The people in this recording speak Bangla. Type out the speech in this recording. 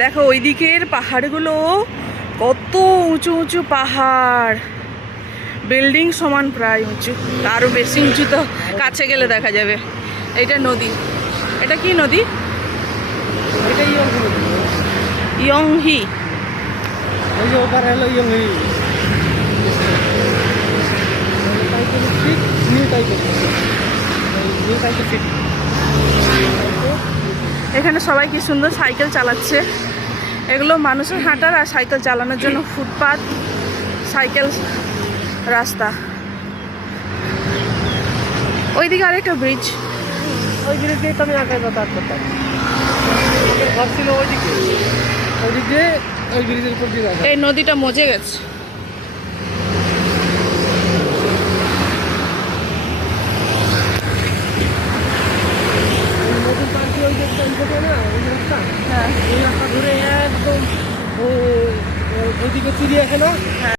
দেখো ওই দিকের পাহাড়গুলো কত উঁচু উঁচু পাহাড়, বিল্ডিং সমান প্রায় উঁচু, আরও বেশি উঁচু তো কাছে গেলে দেখা যাবে। এইটা নদী, এটা কি নদী? এটা ইয়ংহি। ওই যে ওপারে হলো ইয়ংহি। এখানে সবাই কি সুন্দর সাইকেল চালাচ্ছে। এগুলো মানুষের হাঁটার আর সাইকেল চালানোর জন্য ফুটপাত, সাইকেল রাস্তা। ওইদিকে আরেকটা ব্রিজ। ওই ব্রিজ দিয়ে তো আমি আগে যাতায়াত করতাম। ঘর ছিল ওইদিকে, ওইদিক দিয়ে ওই ব্রিজের উপর দিয়ে যাতায়াত। এই নদীটা মজে গেছে। নদীর পার দিয়ে ওই যে না ওই রাস্তা, হ্যাঁ ওই রাস্তা ধরে একদম ওইদিকে চিড়িয়াখানা।